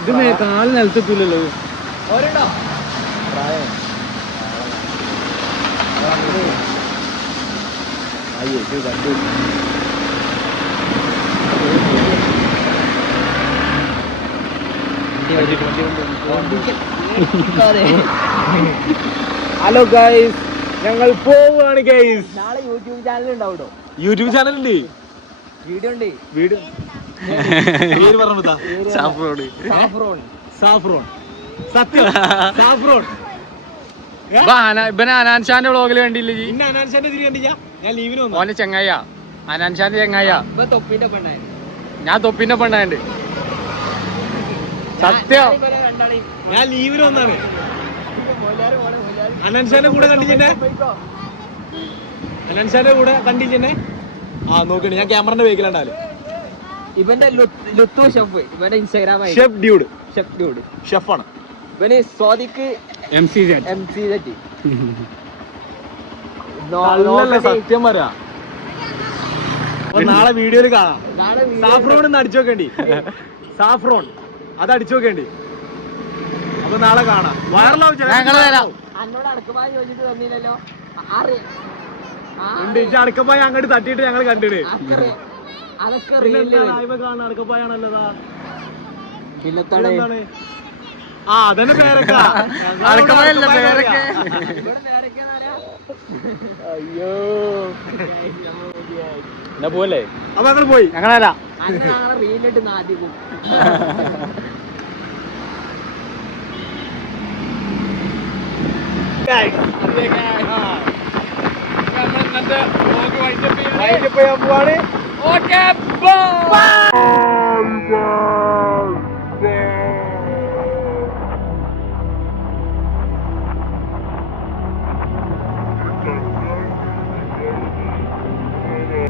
ഇത് കാല് നിലത്തെത്തൂലല്ലോ. Hello guys, ഞങ്ങൾ പോവാണ് ഗൈസ്. നാളെ യൂട്യൂബ് ചാനൽ ഉണ്ടാവട്ടോ. യൂട്യൂബ് ചാനൽ ഉണ്ട്, വീഡിയോ ഉണ്ട്. വീഡിയോ പേര് പറഞ്ഞതാ. സാഫ്രോൺ സത്യം സാഫ്രോൺ. ഇവനെ അനാൻഷാന്റെ വ്ളോഗിൽ കണ്ടില്ലേ? ഇന്ന അനാൻഷാന്റെ ഇതിൽ കണ്ടില്ല. ഞാൻ ലീവിന് വന്നു. ഓന്റെ ചെങ്ങായ അനാൻഷാന്റെ ചെങ്ങായ. തൊപ്പിന്റെ പെണ്ണായി. ഞാൻ തൊപ്പിന്റെ പെണ്ണായുണ്ട്. സത്യം ഞാൻ ലീവിന് വന്നാണ്. അനാൻഷാന്റെ കൂടെ കണ്ടില്ലേ? അനാൻഷാന്റെ കൂടെ കണ്ടില്ലേ? ആ നോക്കണേ, ഞാൻ ക്യാമറന്റെ വേക്കിലുണ്ടാല്. ഇവന്റെ ലുത്തു ഷെഫ്, ഇവന്റെ ഇൻസ്റ്റാഗ്രാം ഷെഫ് ഡ്യൂഡ്. ഷെഫാണ് ഇവന്. സ്വാദിക്ക് MC-Z. സത്യം പറയാ. നാളെ വീഡിയോയില് കാണാം. സാഫ്രോൺ ഒന്ന് അടിച്ചു നോക്കേണ്ടി. സാഫ്രോൺ അത് അടിച്ചു നോക്കേണ്ടി. അപ്പൊ നാളെ കാണാം. വൈറലാവും. എന്നോട് അടുക്കമായി ചോദിച്ചിട്ട് തന്നില്ലല്ലോ. ഉണ്ട്. അടക്കപ്പായ അങ്ങോട്ട് തട്ടിയിട്ട് ഞങ്ങൾ കണ്ടിട്ട്. അതൊക്കെ കാണാൻ അടക്കപ്പായാണല്ലോ. പിന്നത്താണ്. ആ അതന്നെ പേരൊക്കെ. അയ്യോ എന്നാ പോലെ അപ്പൊ ഞങ്ങൾ പോയി. ഞങ്ങളല്ല, ഞങ്ങളെ റീലിട്ട് നാട്ടിക്കും. പോവാണ്. Okay bye.